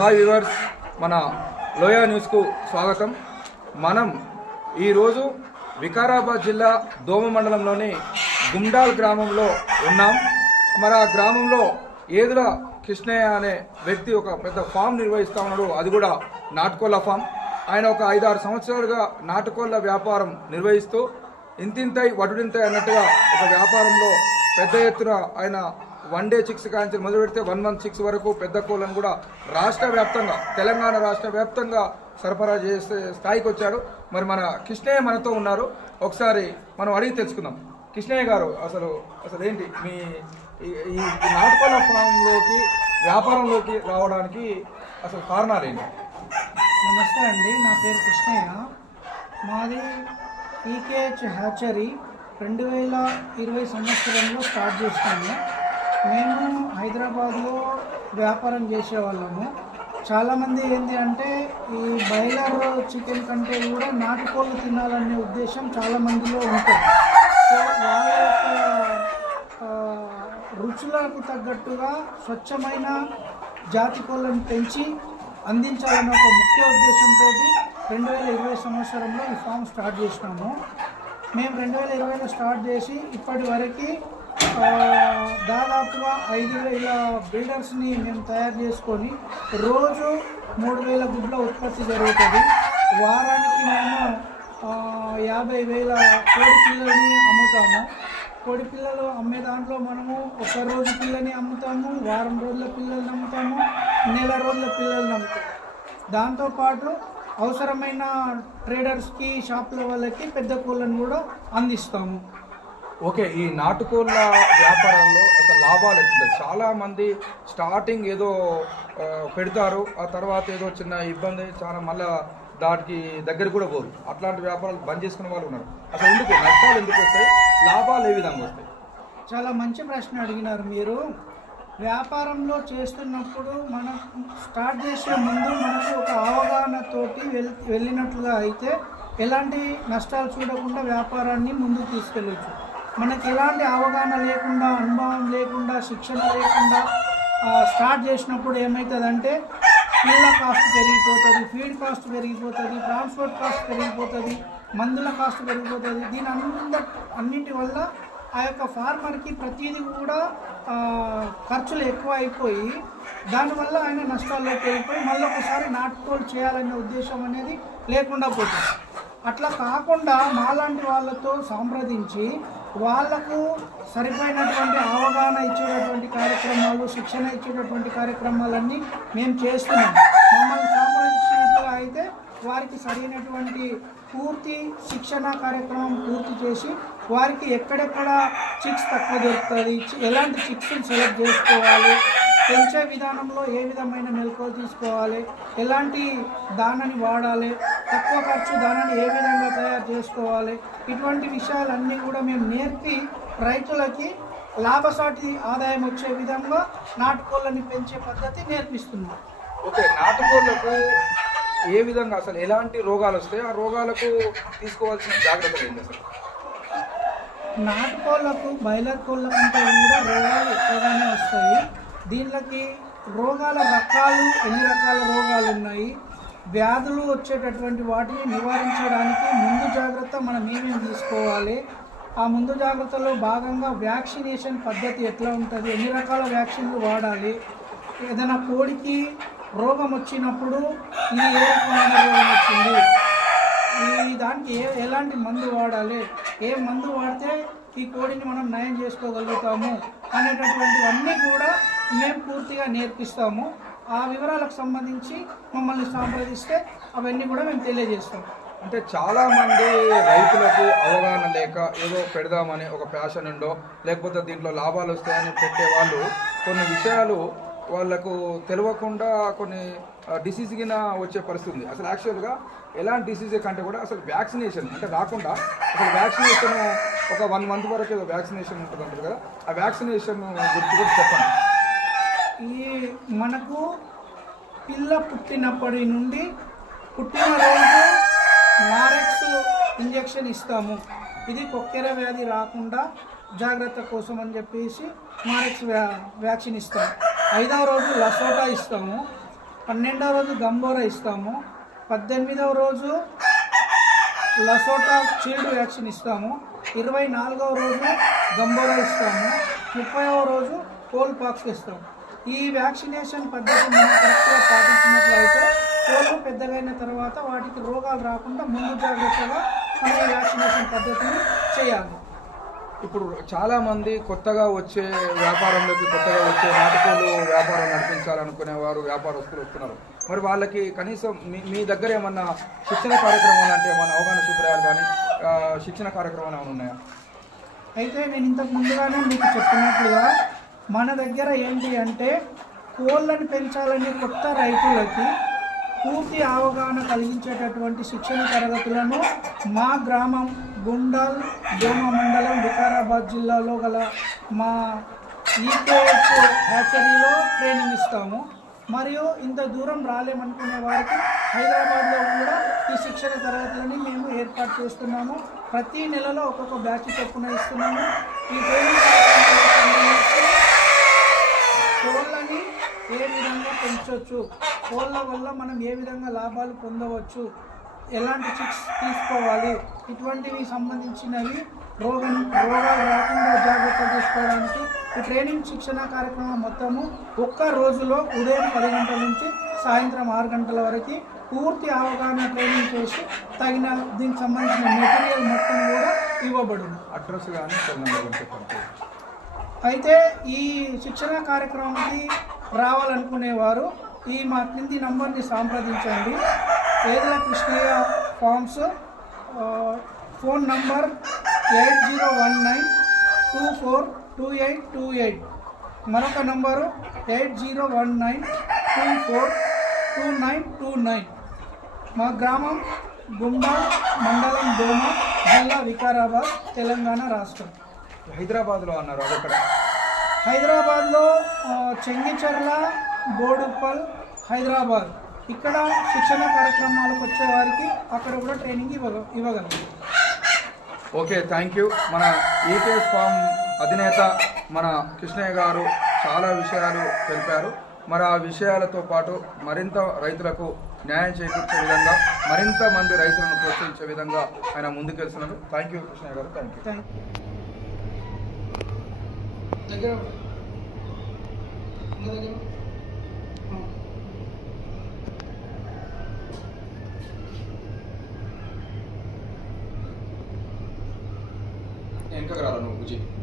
Hi viewers మన లోయా న్యూస్కు స్వాగతం. మనం ఈరోజు వికారాబాద్ జిల్లా దోమ మండలంలోని గుండాల్ గ్రామంలో ఉన్నాం. మరి ఆ గ్రామంలో ఏదుల కృష్ణయ్య అనే వ్యక్తి ఒక పెద్ద ఫామ్ నిర్వహిస్తూ ఉన్నాడు. అది కూడా నాటుకోళ్ళ ఫామ్. ఆయన ఒక ఐదారు సంవత్సరాలుగా నాటుకోళ్ళ వ్యాపారం నిర్వహిస్తూ ఇంతింతై వటుడింతై అన్నట్టుగా ఒక వ్యాపారంలో పెద్ద ఎత్తున ఆయన వన్ డే చిక్స్ కాంచి మొదలు పెడితే వన్ మంత్ చిక్స్ వరకు పెద్ద కోళ్ళను కూడా రాష్ట్ర వ్యాప్తంగా తెలంగాణ రాష్ట్ర వ్యాప్తంగా సరఫరా చేసే స్థాయికి వచ్చాడు. మరి మన కృష్ణయ్య మనతో ఉన్నారు. ఒకసారి మనం అడిగి తెలుసుకుందాం. కృష్ణయ్య గారు అసలు అసలు ఏంటి? మీ ఈ ఈ ఫామ్లోకి వ్యాపారంలోకి రావడానికి అసలు కారణాలు ఏంటి? నమస్తే అండి నా పేరు కృష్ణయ్య. మాది ఈకేహెచ్ హ్యాచరీ రెండు వేల ఇరవై సంవత్సరంలో స్టార్ట్ చేస్తాము మేము హైదరాబాద్లో వ్యాపారం చేసేవాళ్ళము. చాలామంది ఏంటి అంటే ఈ బాయిలర్ చికెన్ కంటే కూడా నాటుకోళ్ళు తినాలనే ఉద్దేశం చాలా మందిలో ఉంటుంది. సో వాళ్ళ యొక్క రుచులకు తగ్గట్టుగా స్వచ్ఛమైన జాతి కోళ్ళను పెంచి అందించాలన్న ఒక ముఖ్య ఉద్దేశంతో రెండు వేల ఇరవై సంవత్సరంలో ఈ ఫామ్ స్టార్ట్ చేసినాము. మేము రెండు వేల ఇరవైలో స్టార్ట్ చేసి ఇప్పటి వరకు దాదాపుగా ఐదు వేల బ్రీడర్స్ని మేము తయారు చేసుకొని రోజు మూడు వేల గుడ్ల ఉత్పత్తి జరుగుతుంది. వారానికి మేము యాభై వేల కోడి పిల్లల్ని అమ్ముతాము. కోడి పిల్లలు అమ్మే దాంట్లో మనము ఒక రోజు పిల్లని అమ్ముతాము వారం రోజుల పిల్లల్ని అమ్ముతాము నెల రోజుల పిల్లల్ని అమ్ముతాము. దాంతోపాటు అవసరమైన ట్రేడర్స్కి షాపుల వాళ్ళకి పెద్ద కోళ్ళను కూడా అందిస్తాము. ఓకే ఈ నాటుకోళ్ళ వ్యాపారంలో అసలు లాభాలు ఎట్లుంటాయి చాలా మంది స్టార్టింగ్ ఏదో పెడతారు ఆ తర్వాత ఏదో చిన్న ఇబ్బంది చాలా మళ్ళా దానికి దగ్గర కూడా పోరు. అట్లాంటి వ్యాపారాలు బంద్ చేసుకునే వాళ్ళు ఉన్నారు. అసలు ఎందుకు? నష్టాలు ఎందుకు వస్తాయి? లాభాలు ఏ విధంగా వస్తాయి? చాలా మంచి ప్రశ్న అడిగినారు మీరు. వ్యాపారంలో చేస్తున్నప్పుడు మనం స్టార్ట్ చేసే ముందు మనకు ఒక అవగాహనతోటి వెళ్ వెళ్ళినట్లుగా అయితే ఎలాంటి నష్టాలు చూడకుండా వ్యాపారాన్ని ముందుకు తీసుకెళ్ళొచ్చు. మనకి ఎలాంటి అవగాహన లేకుండా అనుభవం లేకుండా శిక్షణ లేకుండా స్టార్ట్ చేసినప్పుడు ఏమవుతుందంటే పిల్ల కాస్ట్ పెరిగిపోతుంది ఫీడ్ కాస్ట్ పెరిగిపోతుంది ట్రాన్స్పోర్ట్ కాస్ట్ పెరిగిపోతుంది మందుల కాస్ట్ పెరిగిపోతుంది. దీని అంద అన్నింటి వల్ల ఆ యొక్క ఫార్మర్కి ప్రతిదీ కూడా ఖర్చులు ఎక్కువ అయిపోయి దానివల్ల ఆయన నష్టాల్లోకి వెళ్ళిపోయి మళ్ళీ ఒకసారి నాటుకోలు చేయాలనే ఉద్దేశం అనేది లేకుండా పోతుంది. అట్లా కాకుండా మాలాంటి వాళ్ళతో సంప్రదించి వాళ్ళకు సరిపోయినటువంటి అవగాహన ఇచ్చేటటువంటి కార్యక్రమాలు శిక్షణ ఇచ్చేటటువంటి కార్యక్రమాలన్నీ మేము చేస్తున్నాం. మమ్మల్ని సంప్రదించినట్లుగా అయితే వారికి సరైనటువంటి పూర్తి శిక్షణ కార్యక్రమం పూర్తి చేసి వారికి ఎక్కడెక్కడ చిక్స్ తక్కువ దొరుకుతుంది ఎలాంటి చిక్స్ని సెలెక్ట్ చేసుకోవాలి పెంచే విధానంలో ఏ విధమైన మెలకువలు తీసుకోవాలి? ఎలాంటి దానాన్ని వాడాలి? తక్కువ ఖర్చు దానాన్ని ఏ విధంగా తయారు చేసుకోవాలి? ఇటువంటి విషయాలన్నీ కూడా మేము నేర్పి రైతులకి లాభసాటి ఆదాయం వచ్చే విధంగా నాటుకోళ్ళని పెంచే పద్ధతి నేర్పిస్తున్నాం. ఓకే నాటుకోళ్ళకు ఏ విధంగా అసలు ఎలాంటి రోగాలు వస్తాయి? ఆ రోగాలకు తీసుకోవాల్సిన జాగ్రత్తలు ఏంటి అసలు? నాటుకోళ్ళకు బయలర్ కోళ్ళ కంటే కూడా రోగాలు ఎక్కువగానే వస్తాయి. దీనికి రోగాల రకాలు ఎన్ని రకాల రోగాలు ఉన్నాయి వ్యాధులు వచ్చేటటువంటి వాటిని నివారించడానికి ముందు జాగ్రత్త మనం ఏమేమి తీసుకోవాలి ఆ ముందు జాగ్రత్తలో భాగంగా వ్యాక్సినేషన్ పద్ధతి ఎట్లా ఉంటుంది ఎన్ని రకాల వ్యాక్సిన్లు వాడాలి ఏదైనా కోడికి రోగం వచ్చినప్పుడు ఇది ఏ రకమైన రోగం వచ్చింది ఈ దానికి ఏ ఎలాంటి మందు వాడాలి ఏ మందు వాడితే ఈ కోడిని మనం నయం చేసుకోగలుగుతాము అనేటటువంటివన్నీ కూడా మేము పూర్తిగా నేర్పిస్తాము. ఆ వివరాలకు సంబంధించి మమ్మల్ని సంప్రదిస్తే అవన్నీ కూడా మేము తెలియజేస్తాం. అంటే చాలామంది రైతులకు అవగాహన లేక ఏదో పెడదామని ఒక ప్యాషన్ ఉండో లేకపోతే దీంట్లో లాభాలు వస్తాయని పెట్టే వాళ్ళు కొన్ని విషయాలు వాళ్ళకు తెలియకుండా కొన్ని డిసీజ్ కింద వచ్చే పరిస్థితి ఉంది అసలు యాక్చువల్గా ఎలాంటి డిసీజ్ కంటే కూడా అసలు వ్యాక్సినేషన్ అంటే రాకుండా అసలు వ్యాక్సినేషన్ ఒక వన్ మంత్ వరకు ఏదో వ్యాక్సినేషన్ ఉంటుంది అంటారు కదా. ఆ వ్యాక్సినేషన్ గురించి కూడా చెప్పండి. ఈ మనకు పిల్ల పుట్టినప్పటి నుండి పుట్టిన రోజు నారెక్స్ ఇంజెక్షన్ ఇస్తాము. ఇది కొక్కెర వ్యాధి రాకుండా జాగ్రత్త కోసం అని చెప్పేసి మారెక్స్ వ్యా వ్యాక్సిన్ ఇస్తాము. ఐదవ రోజు లసోటా ఇస్తాము. పన్నెండవ రోజు గంబోరా ఇస్తాము. పద్దెనిమిదవ రోజు లసోటా చీల్డ్ వ్యాక్సిన్ ఇస్తాము. ఇరవై నాలుగవ రోజు గంబోరా ఇస్తాము. ముప్పైవ రోజు కోల్ పాక్స్ ఇస్తాము ఈ వ్యాక్సినేషన్ పద్ధతి మనం కరెక్ట్గా పాటించినట్లయితే కోళ్ళు పెద్దగైన తర్వాత వాటికి రోగాలు రాకుండా ముందు జాగ్రత్తగా మనం వ్యాక్సినేషన్ పద్ధతిని చేయాలి. ఇప్పుడు చాలామంది కొత్తగా వచ్చే వ్యాపారంలోకి కొత్తగా వచ్చే నాటుకోళ్ళు వ్యాపారం నడిపించాలనుకునే వారు వ్యాపారస్తులు వస్తున్నారు. మరి వాళ్ళకి కనీసం మీ మీ దగ్గర ఏమన్నా శిక్షణ కార్యక్రమాలు అంటే ఏమన్నా అవగాహన శిబిరాలు కానీ శిక్షణ కార్యక్రమాలు ఏమైనా ఉన్నాయా? అయితే నేను ఇంతకు ముందుగానే మీకు చెప్పినట్లుగా మన దగ్గర ఏంటి అంటే కోళ్ళను పెంచాలనే కొత్త రైతులకి పూర్తి అవగాహన కలిగించేటటువంటి శిక్షణ తరగతులను మా గ్రామం గుండాల్ దోమ మండలం వికారాబాద్ జిల్లాలో గల మా ఈకో హ్యాచరీలో ట్రైనింగ్ ఇస్తాము. మరియు ఇంత దూరం రాలేమనుకునే వారికి హైదరాబాద్లో కూడా ఈ శిక్షణ తరగతులని మేము ఏర్పాటు చేస్తున్నాము. ప్రతి నెలలో ఒక్కొక్క బ్యాచ్ చొప్పున ఇస్తున్నాము. ఈ ట్రైనింగ్ కోళ్ళని ఏ విధంగా పెంచవచ్చు కోళ్ళ వల్ల మనం ఏ విధంగా లాభాలు పొందవచ్చు? ఎలాంటి చిక్స్ తీసుకోవాలి? ఇటువంటివి సంబంధించినవి రోగం రోగాలు రాకుండా జాగ్రత్త తీసుకోవడానికి ఈ ట్రైనింగ్ శిక్షణ కార్యక్రమం మొత్తము ఒక్క రోజులో ఉదయం పది గంటల నుంచి సాయంత్రం ఆరు గంటల వరకు పూర్తి అవగాహన ట్రైనింగ్ చేసి తగిన దీనికి సంబంధించిన మెటీరియల్ మొత్తం కూడా ఇవ్వబడును. అడ్రస్ కానీ అయితే ఈ శిక్షణ కార్యక్రమానికి రావాలనుకునేవారు ఈ మా క్రింది నంబర్ని సంప్రదించండి. ఏదల Krishnaiah farms phone number eight zero one nine two four two eight two eight మరొక number eight zero one nine two four two nine two nine మా గ్రామం గుండా మండలం దోమ జిల్లా వికారాబాద్ తెలంగాణ రాష్ట్రం. హైదరాబాద్లో అన్నారు అది హైదరాబాద్లో చెంగిచెర్ల బోడుప్పల్ హైదరాబాద్. ఇక్కడ శిక్షణ కార్యక్రమాలకు వచ్చే వారికి అక్కడ కూడా ట్రైనింగ్ ఇవ్వగ ఇవ్వగలం. Okay thank you. మన ఈకేఎస్ ఫామ్ అధినేత మన కృష్ణయ్య గారు చాలా విషయాలు తెలిపారు. మరి ఆ విషయాలతో పాటు మరింత రైతులకు న్యాయం చేకూర్చే విధంగా మరింత మంది రైతులను ప్రోత్సహించే విధంగా ఆయన ముందుకెళ్తున్నారు. థ్యాంక్ యూ కృష్ణయ్య గారు. Thank you. వెనకకు రారా నువ్వు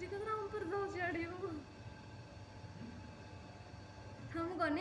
मुझे कितना ऊपर पहुँचा रही हूँ हम कौन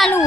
రాను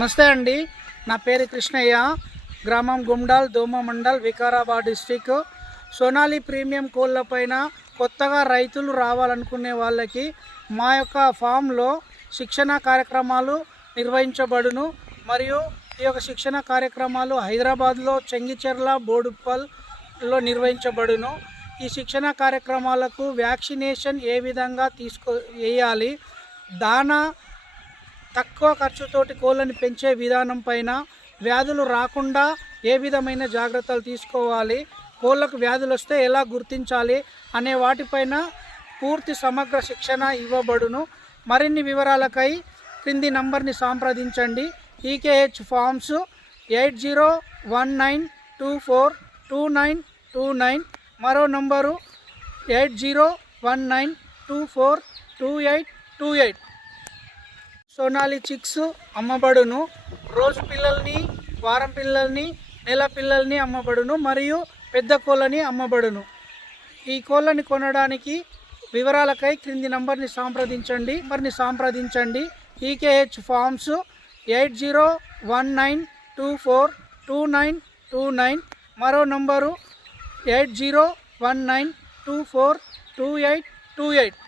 నమస్తే అండి. నా పేరు కృష్ణయ్య. గ్రామం గుండాల్ దోమ మండల్ వికారాబాద్ డిస్టిక్. సోనాలి ప్రీమియం కోళ్ళ పైన కొత్తగా రైతులు రావాలనుకునే వాళ్ళకి మా యొక్క ఫామ్లో శిక్షణ కార్యక్రమాలు నిర్వహించబడును. మరియు ఈ యొక్క శిక్షణ కార్యక్రమాలు హైదరాబాద్లో చెంగిచెర్ల బోడుప్పల్లో నిర్వహించబడును. ఈ శిక్షణ కార్యక్రమాలకు వ్యాక్సినేషన్ ఏ విధంగా తీసుకో వేయాలి? దానా తక్కువ ఖర్చుతోటి కోళ్ళని పెంచే విధానం పైన వ్యాధులు రాకుండా ఏ విధమైన జాగ్రత్తలు తీసుకోవాలి కోళ్ళకు వ్యాధులు వస్తే ఎలా గుర్తించాలి అనే వాటిపైన పూర్తి సమగ్ర శిక్షణ ఇవ్వబడును. మరిన్ని వివరాలకై క్రింది నంబర్ని సంప్రదించండి. EKH farms eight zero one nine two four two nine two nine. మరో number eight zero one nine two four two eight two eight. Sonali chicks అమ్మబడును. రోజు పిల్లల్ని వారం పిల్లల్ని నెల పిల్లల్ని అమ్మబడును మరియు పెద్ద కోళ్ళని అమ్మబడును. ఈ కోళ్ళని కొనడానికి వివరాలకై క్రింది నంబర్ని సంప్రదించండి. నంబర్ని సంప్రదించండి. EKH farms eight zero one nine two four two nine two nine. మరో number eight zero one nine two four two eight two eight.